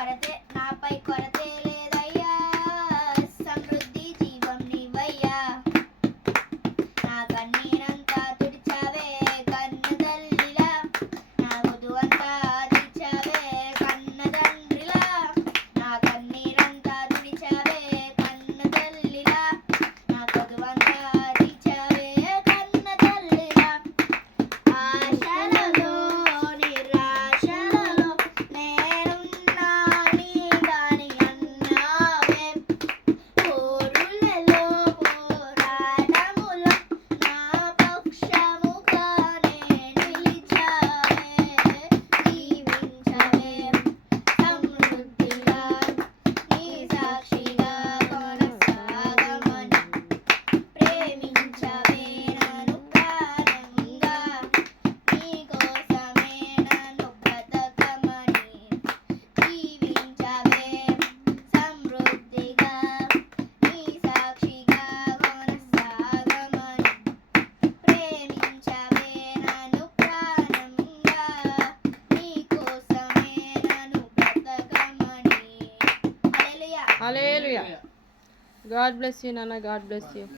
కొరతే నాపై కొరతే లేదయ్యా, సమృద్ధి జీవం నీవయ్యా. నా కన్నీరంతా తుడిచావే కన్న తల్లిలా, నా గొదువంతా తీర్చావే కన్న తండ్రిలా. నా కన్నీరంతా తుడిచావే కన్న తల్లిలా, నా గొదువంతా తీర్చావే కన్న తల్లిలా. ఆశలలో నిరాశలలో నేనున్నా నీదని అన్నావే, పోరులలో పోరాటములో నా పక్షముగానే నిలిచావే. దీవించవే సమృద్ధిగా, నీ సాక్షిగా కొనసాగమని. ప్రేమించవే నన్ను ప్రాణంగా, నీ కోసమే నన్ను బ్రతకమని. దీవించవే సమృద్ధిగా, నీ సాక్షిగా కొనసాగమని. ప్రేమించవే నన్ను ప్రాణంగా, నీ కోసమే నన్ను బ్రతకమని. హల్లెలూయా. హల్లెలూయా. గాడ్ బ్లెస్ యూ నాన్న. God bless you.